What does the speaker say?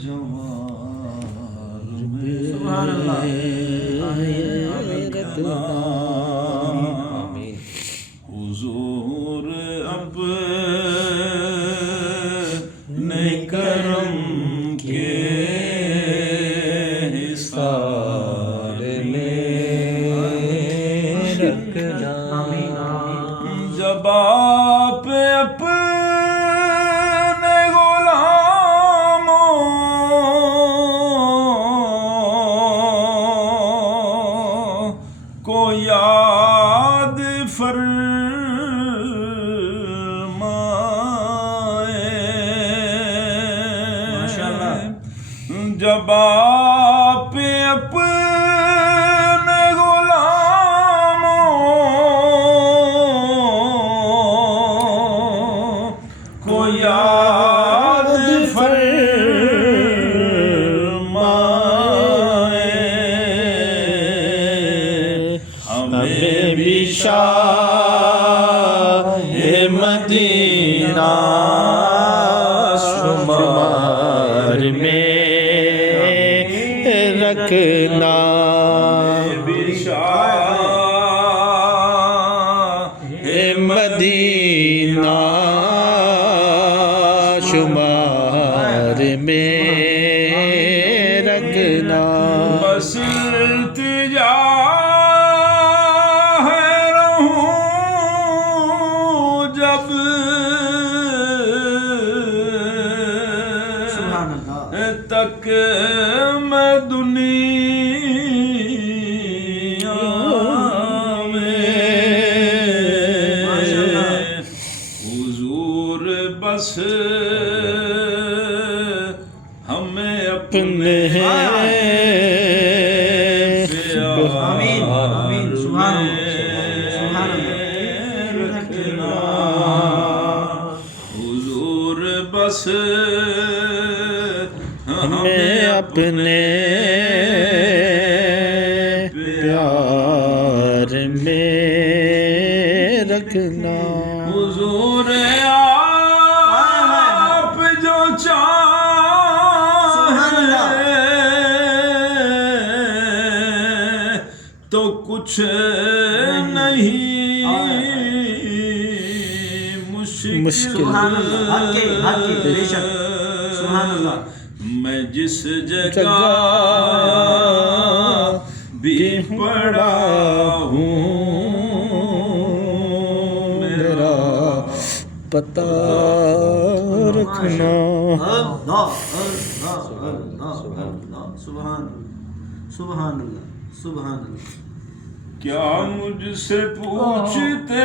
جمال سبحان اللہ رکھنا حضور اپنے کرم کے حصار میں رکھنا جب آپ اپنے غلاموں کو یاد جب آپ اپنے غلاموں کو یاد فرمائے ہمیں بھی شاہ مدینہ شمار میں رکھنا مدینہ شمار میں رکھنا بس التجا ہے رہوں جب تک میں دنیا میں حضور بس ہمیں اپنے رکھنا حضور بس ہمیں اپنے پیار میں رکھنا حضور آپ جو چاہیں تو کچھ نہیں مشکل میں جس جگہ بھی پڑا ہوں میرا پتہ رکھنا سبحان اللہ کیا مجھ سے پوچھتے